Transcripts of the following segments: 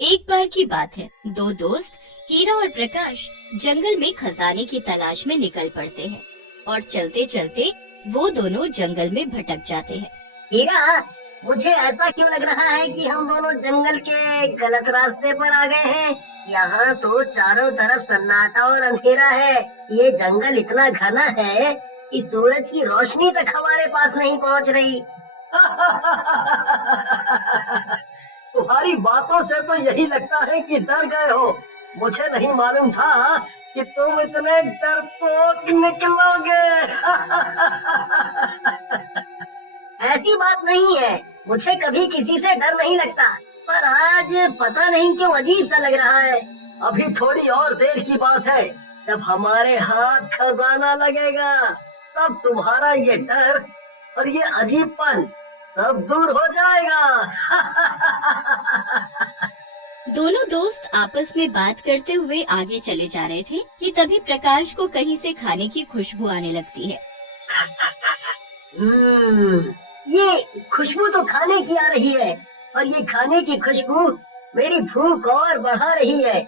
एक बार की बात है, दो दोस्त हीरा और प्रकाश जंगल में खजाने की तलाश में निकल पड़ते हैं और चलते चलते वो दोनों जंगल में भटक जाते हैं। हीरा, मुझे ऐसा क्यों लग रहा है कि हम दोनों जंगल के गलत रास्ते पर आ गए हैं। यहाँ तो चारों तरफ सन्नाटा और अंधेरा है। ये जंगल इतना घना है कि सूरज की रोशनी तक हमारे पास नहीं पहुँच रही। तुम्हारी बातों से तो यही लगता है कि डर गए हो। मुझे नहीं मालूम था कि तुम इतने डरपोक निकलोगे। ऐसी बात नहीं है, मुझे कभी किसी से डर नहीं लगता, पर आज पता नहीं क्यों अजीब सा लग रहा है। अभी थोड़ी और देर की बात है, जब हमारे हाथ खजाना लगेगा, तब तुम्हारा ये डर और ये अजीबपन सब दूर हो जाएगा। दोनों दोस्त आपस में बात करते हुए आगे चले जा रहे थे कि तभी प्रकाश को कहीं से खाने की खुशबू आने लगती है। ये खुशबू तो खाने की आ रही है, और ये खाने की खुशबू मेरी भूख और बढ़ा रही है।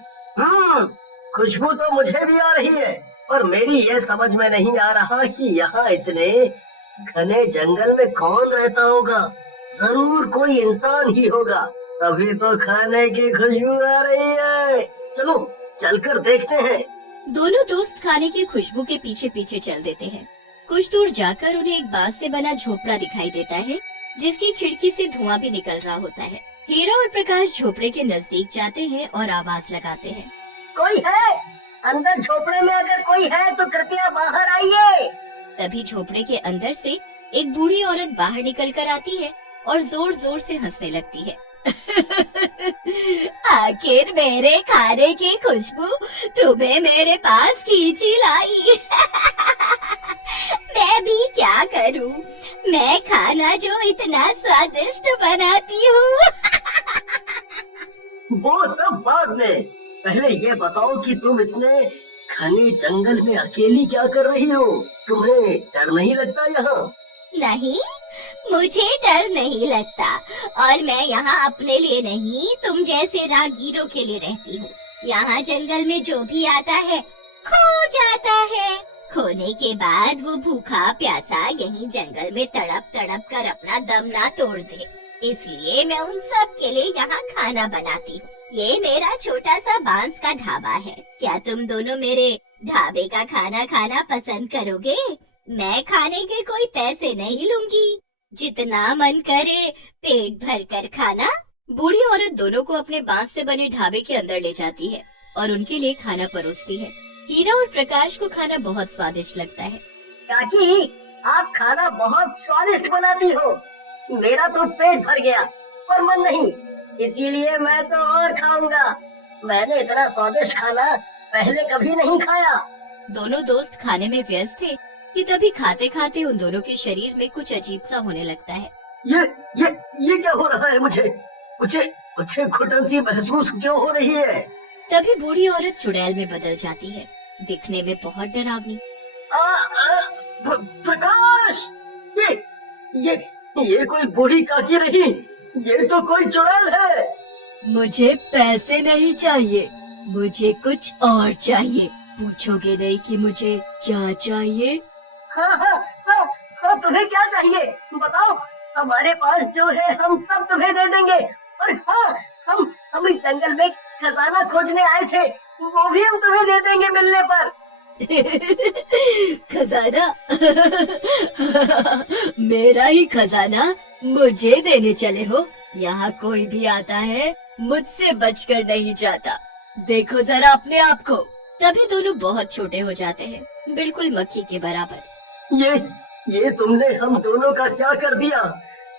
खुशबू तो मुझे भी आ रही है, पर मेरी ये समझ में नहीं आ रहा कि यहाँ इतने घने जंगल में कौन रहता होगा। जरूर कोई इंसान ही होगा, तभी तो खाने की खुशबू आ रही है। चलो चलकर देखते हैं। दोनों दोस्त खाने की खुशबू के पीछे पीछे चल देते हैं। कुछ दूर जाकर उन्हें एक बांस से बना झोपड़ा दिखाई देता है, जिसकी खिड़की से धुआं भी निकल रहा होता है। हीरा और प्रकाश झोपड़े के नजदीक जाते हैं और आवाज लगाते हैं, कोई है? अंदर झोपड़े में अगर कोई है तो कृपया बाहर आइए। तभी झोपड़े के अंदर से एक बूढ़ी औरत बाहर निकल कर आती है और जोर जोर से हंसने लगती है। आखिर मेरे खाने की खुशबू तुम्हें मेरे पास खींची लाई। मैं भी क्या करूं, मैं खाना जो इतना स्वादिष्ट बनाती हूँ। वो सब बाद में, पहले ये बताओ कि तुम इतने घने जंगल में अकेली क्या कर रही हो? तुम्हें डर नहीं लगता यहाँ? नहीं, मुझे डर नहीं लगता, और मैं यहाँ अपने लिए नहीं, तुम जैसे राहगीरों के लिए रहती हूँ। यहाँ जंगल में जो भी आता है खो जाता है। खोने के बाद वो भूखा प्यासा यहीं जंगल में तड़प तड़प कर अपना दम ना तोड़ दे, इसलिए मैं उन सब के लिए यहाँ खाना बनाती हूँ। ये मेरा छोटा सा बांस का ढाबा है। क्या तुम दोनों मेरे ढाबे का खाना खाना पसंद करोगे? मैं खाने के कोई पैसे नहीं लूंगी, जितना मन करे पेट भर कर खाना। बूढ़ी औरत दोनों को अपने बांस से बने ढाबे के अंदर ले जाती है और उनके लिए खाना परोसती है। हीरा और प्रकाश को खाना बहुत स्वादिष्ट लगता है। काकी, आप खाना बहुत स्वादिष्ट बनाती हो। मेरा तो पेट भर गया, पर मन नहीं, इसीलिए मैं तो और खाऊंगा। मैंने इतना स्वादिष्ट खाना पहले कभी नहीं खाया। दोनों दोस्त खाने में व्यस्त थे कि तभी खाते खाते उन दोनों के शरीर में कुछ अजीब सा होने लगता है। ये क्या हो रहा है? मुझे घुटन सी महसूस क्यों हो रही है? तभी बूढ़ी औरत चुड़ैल में बदल जाती है, दिखने में बहुत डरावनी। प्रकाश, ये कोई बूढ़ी काकी नहीं, ये तो कोई चुड़ैल है। मुझे पैसे नहीं चाहिए, मुझे कुछ और चाहिए। पूछोगे नहीं कि मुझे क्या चाहिए? हाँ, तुम्हें क्या चाहिए बताओ। हमारे पास जो है हम सब तुम्हें दे देंगे। और हाँ, हम इस जंगल में खजाना खोजने आए थे, वो भी हम तुम्हें दे देंगे मिलने पर। खजाना? मेरा ही खजाना मुझे देने चले हो? यहाँ कोई भी आता है मुझसे बचकर नहीं जाता। देखो जरा अपने आप को। तभी दोनों बहुत छोटे हो जाते हैं, बिल्कुल मक्खी के बराबर। ये तुमने हम दोनों का क्या कर दिया?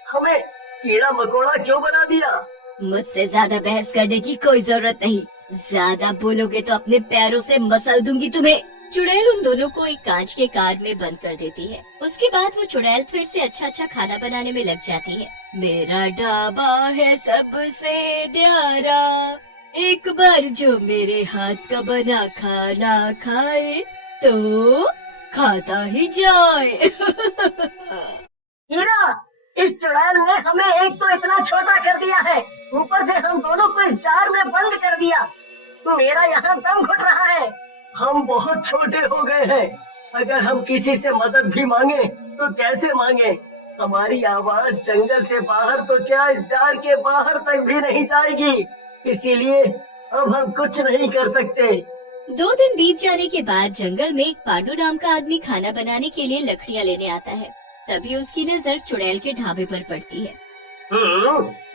हमें कीड़ा मकोड़ा क्यों बना दिया? मुझसे ज्यादा बहस करने की कोई जरूरत नहीं। ज्यादा बोलोगे तो अपने पैरों से मसल दूंगी तुम्हें। चुड़ैल उन दोनों को एक कांच के कार में बंद कर देती है। उसके बाद वो चुड़ैल फिर से अच्छा खाना बनाने में लग जाती है। मेरा ढाबा है सबसे न्यारा, एक बार जो मेरे हाथ का बना खाना खाए तो खाता ही जाए। हीरा, इस चुड़ैल ने हमें एक तो इतना छोटा कर दिया है, ऊपर से हम दोनों को इस जार में दिया। मेरा यहाँ दम घुट रहा है। हम बहुत छोटे हो गए हैं। अगर हम किसी से मदद भी मांगे तो कैसे मांगे? हमारी आवाज जंगल से बाहर तो क्या इस जार के बाहर तक भी नहीं जाएगी। इसीलिए अब हम कुछ नहीं कर सकते। 2 दिन बीत जाने के बाद जंगल में एक पांडु नाम का आदमी खाना बनाने के लिए लकड़ियाँ लेने आता है। तभी उसकी नजर चुड़ैल के ढाबे पर पड़ती है।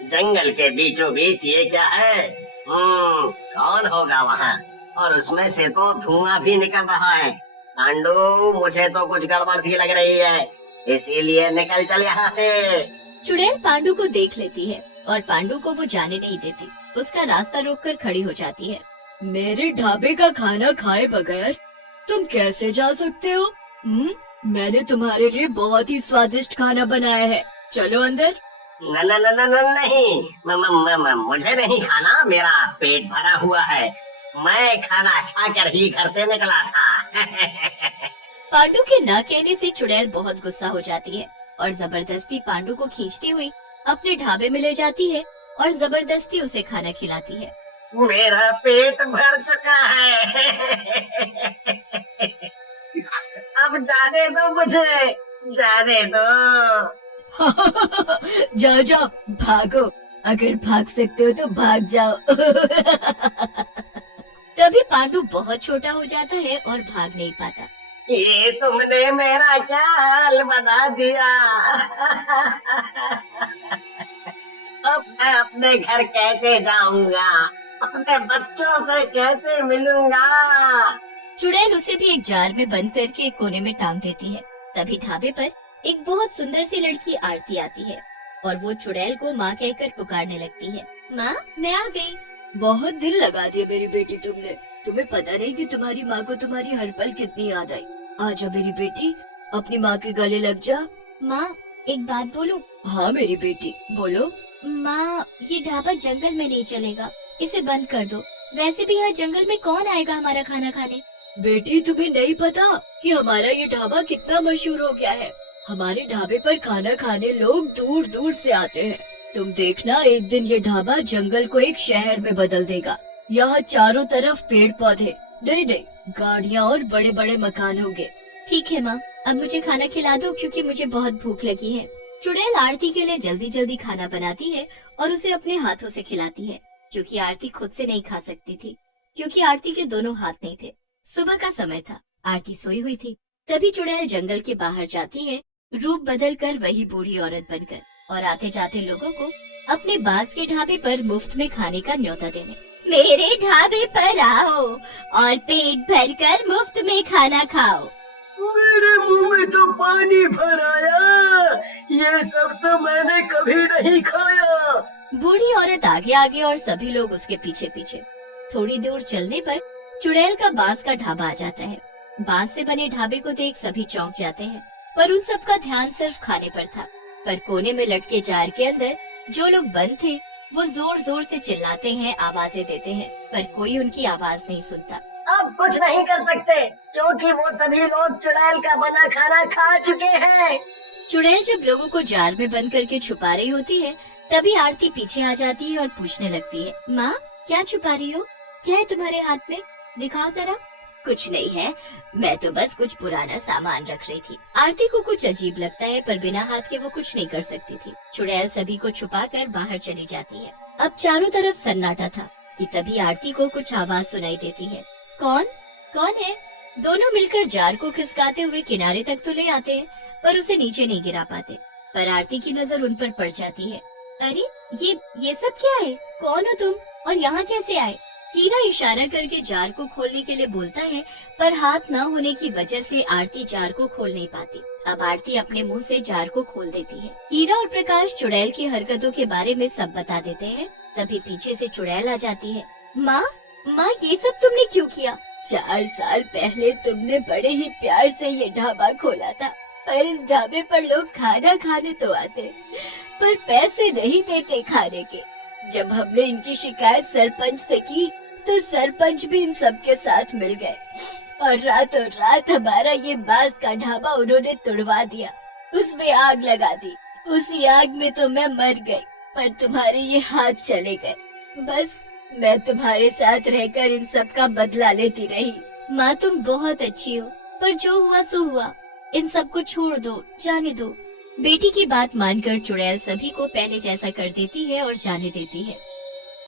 जंगल के बीचों बीच ये क्या है? कौन होगा वहाँ? और उसमें से तो धुआं भी निकल रहा है। पांडु, मुझे तो कुछ गड़बड़ सी लग रही है, इसीलिए निकल चल यहाँ से। चुड़ैल पांडु को देख लेती है और पांडु को वो जाने नहीं देती। उसका रास्ता रोककर खड़ी हो जाती है। मेरे ढाबे का खाना खाए बगैर तुम कैसे जा सकते हो? मैंने तुम्हारे लिए बहुत ही स्वादिष्ट खाना बनाया है, चलो अंदर। नहीं, मुझे नहीं खाना, मेरा पेट भरा हुआ है। मैं खाना खाकर ही घर से निकला था। पांडु के न कहने से चुड़ैल बहुत गुस्सा हो जाती है और जबरदस्ती पांडु को खींचती हुई अपने ढाबे में ले जाती है और जबरदस्ती उसे खाना खिलाती है। मेरा पेट भर चुका है। अब जाने दो मुझे, जाने दो। जाओ जाओ, भागो, अगर भाग सकते हो तो भाग जाओ। तभी पांडु बहुत छोटा हो जाता है और भाग नहीं पाता। ये तुमने मेरा क्या हाल बना दिया। अब मैं अपने घर कैसे जाऊंगा? अपने बच्चों से कैसे मिलूंगा? चुड़ैल उसे भी एक जार में बंद करके एक कोने में टांग देती है। तभी ढाबे पर एक बहुत सुंदर सी लड़की आरती आती है और वो चुड़ैल को माँ कहकर पुकारने लगती है। माँ, मैं आ गई। बहुत दिल लगा दिया मेरी बेटी तुमने। तुम्हें पता नहीं कि तुम्हारी माँ को तुम्हारी हर पल कितनी याद आई। आजा मेरी बेटी, अपनी माँ के गले लग जा। माँ, एक बात बोलूं? हाँ मेरी बेटी, बोलो। माँ, ये ढाबा जंगल में नहीं चलेगा, इसे बंद कर दो। वैसे भी यहाँ जंगल में कौन आएगा हमारा खाना खाने? बेटी, तुम्हें नहीं पता कि हमारा ये ढाबा कितना मशहूर हो गया है। हमारे ढाबे पर खाना खाने लोग दूर दूर से आते हैं। तुम देखना, एक दिन ये ढाबा जंगल को एक शहर में बदल देगा। यहाँ चारों तरफ पेड़ पौधे, नहीं, गाड़ियाँ और बड़े बड़े मकान होंगे। ठीक है माँ, अब मुझे खाना खिला दो क्योंकि मुझे बहुत भूख लगी है। चुड़ैल आरती के लिए जल्दी जल्दी खाना बनाती है और उसे अपने हाथों से खिलाती है, क्योंकि आरती खुद से नहीं खा सकती थी, क्योंकि आरती के दोनों हाथ नहीं थे। सुबह का समय था, आरती सोई हुई थी। तभी चुड़ैल जंगल के बाहर जाती है, रूप बदल कर वही बूढ़ी औरत बनकर, और आते जाते लोगों को अपने बांस के ढाबे पर मुफ्त में खाने का न्योता देने। मेरे ढाबे पर आओ और पेट भरकर मुफ्त में खाना खाओ। मेरे मुंह में तो पानी भर आया। ये सब तो मैंने कभी नहीं खाया। बूढ़ी औरत आगे आगे और सभी लोग उसके पीछे पीछे। थोड़ी दूर चलने पर चुड़ैल का बांस का ढाबा आ जाता है। बांस से बने ढाबे को देख सभी चौंक जाते हैं, पर उन सबका ध्यान सिर्फ खाने पर था। पर कोने में लटके जार के अंदर जो लोग बंद थे वो जोर जोर से चिल्लाते हैं, आवाजें देते हैं, पर कोई उनकी आवाज नहीं सुनता। अब कुछ नहीं कर सकते क्योंकि वो सभी लोग चुड़ैल का बना खाना खा चुके हैं। चुड़ैल जब लोगों को जार में बंद करके छुपा रही होती है, तभी आरती पीछे आ जाती है और पूछने लगती है, माँ, क्या छुपा रही हो? क्या है तुम्हारे हाथ में? दिखाओ जरा। कुछ नहीं है, मैं तो बस कुछ पुराना सामान रख रही थी। आरती को कुछ अजीब लगता है, पर बिना हाथ के वो कुछ नहीं कर सकती थी। चुड़ैल सभी को छुपाकर बाहर चली जाती है। अब चारों तरफ सन्नाटा था कि तभी आरती को कुछ आवाज सुनाई देती है। कौन है? दोनों मिलकर जार को खिसकाते हुए किनारे तक तो ले आते हैं, पर उसे नीचे नहीं गिरा पाते। पर आरती की नजर उन पर पड़ जाती है। अरे ये सब क्या है? कौन हो तुम और यहाँ कैसे आए? हीरा इशारा करके जार को खोलने के लिए बोलता है, पर हाथ न होने की वजह से आरती जार को खोल नहीं पाती। अब आरती अपने मुंह से जार को खोल देती है। हीरा और प्रकाश चुड़ैल की हरकतों के बारे में सब बता देते हैं। तभी पीछे से चुड़ैल आ जाती है। माँ, ये सब तुमने क्यों किया? 4 साल पहले तुमने बड़े ही प्यार से ये ढाबा खोला था, पर इस ढाबे पर लोग खाना खाने तो आते, पर पैसे नहीं देते खाने के। जब हमने इनकी शिकायत सरपंच से की, तो सरपंच भी इन सब के साथ मिल गए और रातों रात हमारा ये बांस का ढाबा उन्होंने तुड़वा दिया, उसमें आग लगा दी। उसी आग में तो मैं मर गई, पर तुम्हारे ये हाथ चले गए। बस मैं तुम्हारे साथ रहकर इन सब का बदला लेती रही। माँ तुम बहुत अच्छी हो, पर जो हुआ सो हुआ, इन सब को छोड़ दो, जाने दो। बेटी की बात मानकर चुड़ैल सभी को पहले जैसा कर देती है और जाने देती है।